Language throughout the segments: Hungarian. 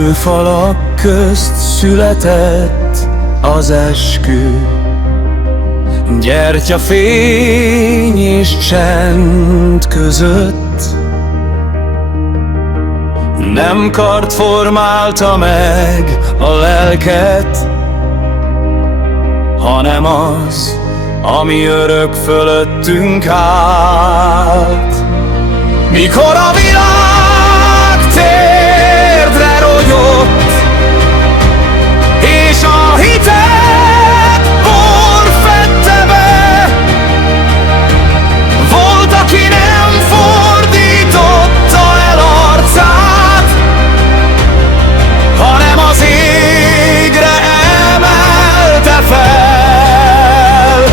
Kőfalak közt született az eskü, gyertyafény és csend között. Nem kard formálta meg a lelket, hanem az, ami örök fölöttünk állt. Mikor a világ térdre rogyott, és a hitet porfedte be, volt, aki nem fordította el arcát, hanem az égre emelte fel.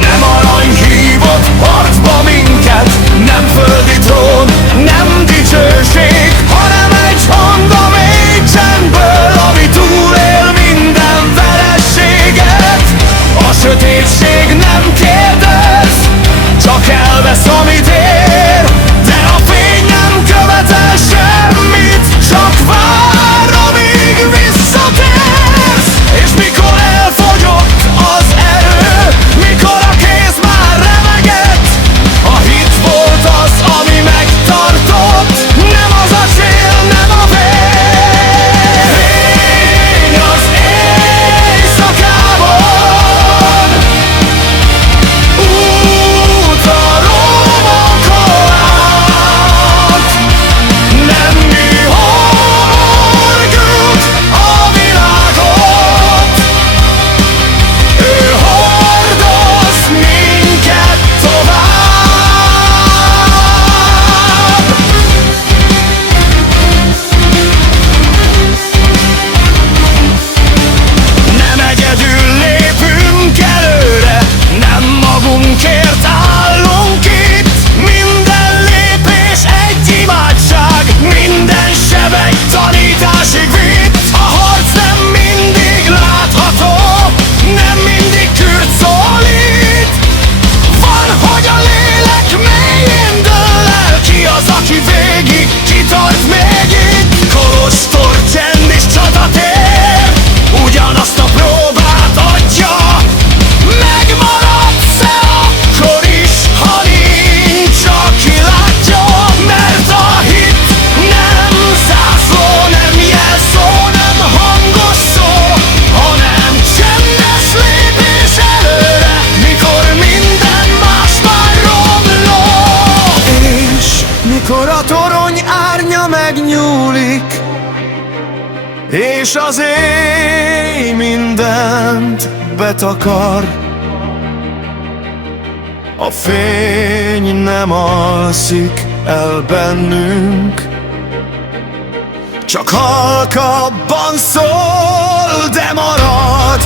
Nem arany hívott harcba minket, nem földi trón, nem dicsőség, hanem egy hang a mély csendből, ami túlél minden verességet. A sötétség nem kérdez, csak elvesz, amit ér, de a fény nem követel semmit, csak vár, amíg visszatérsz. És mikor elfogyott az erő, mikor a kéz már remegett, a hit volt az, ami megtartott, nem az a cél, nem a vér. Fény az éjszakában, út a romokon át. Nem mi hordjuk a világot, ő hordoz minket tovább. Nem egyedül lépünk előre, nem magunkért állunk itt. Minden lépés egy imádság, minden seb egy tanításig vitt. A harc nem mindig látható, nem mindig kürt szólít. Van, hogy a lélek mélyén dől el, ki az, aki végig kitart még itt. Kolostor, csend és csatatér ugyanazt a próbát adja. Megmaradsz-e akkor is, ha nincs, aki látja? Mert a hit nem zászló, nem jelszó, nem hangos szó, hanem csendes lépés előre, mikor minden más már romló. És mikor a torony árnya megnyúlik, és az éj mindent betakar, a fény nem alszik el bennünk, csak halkabban szól, de marad.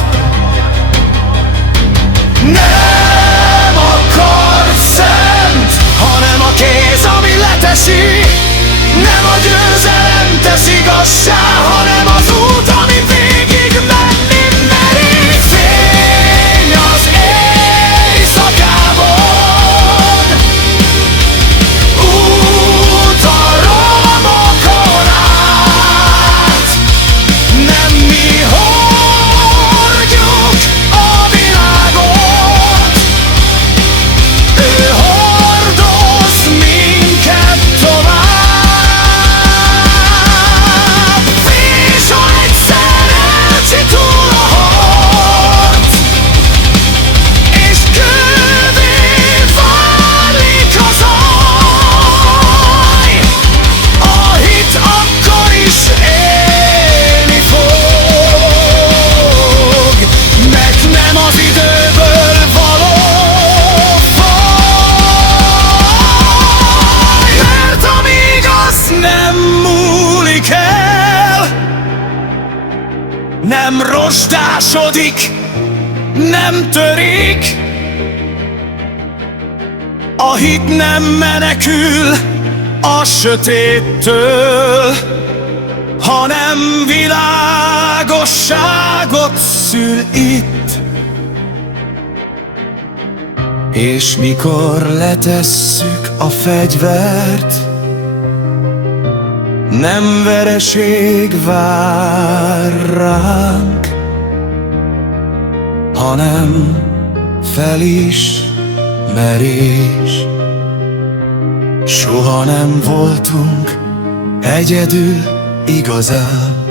Nem a kard szent, hanem a kéz, ami leteszi. Nem a győzelem tesz igazság, hanem az út, ami végig menni meri. Fény az éjszakában, út a romokon át. Nem mi hordjuk a világot, ő hordoz minket tovább. És ha egyszer elcsitul a harc, és kővé válik a zaj, a hit akkor is élni fog, mert nem az időből való faj. Mert amíg az nem múlik el, nem rozsdásodik, nem törik, a hit nem menekül a sötéttől, hanem világosságot szül itt. És mikor letesszük a fegyvert, Nem vereség vár ránk, hanem felismerés. Soha nem voltunk egyedül igazán.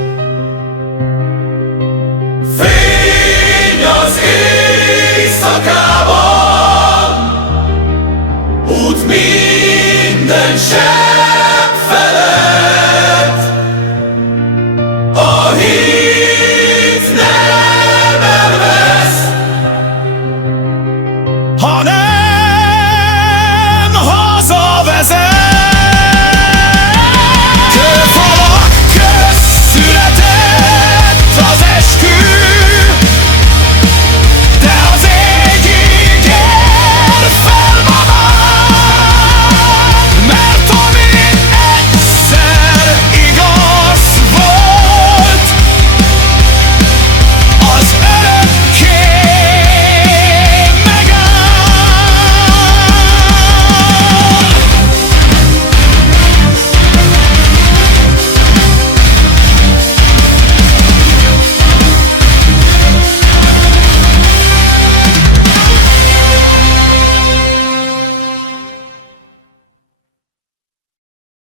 Fény az éjszakában, út minden seb.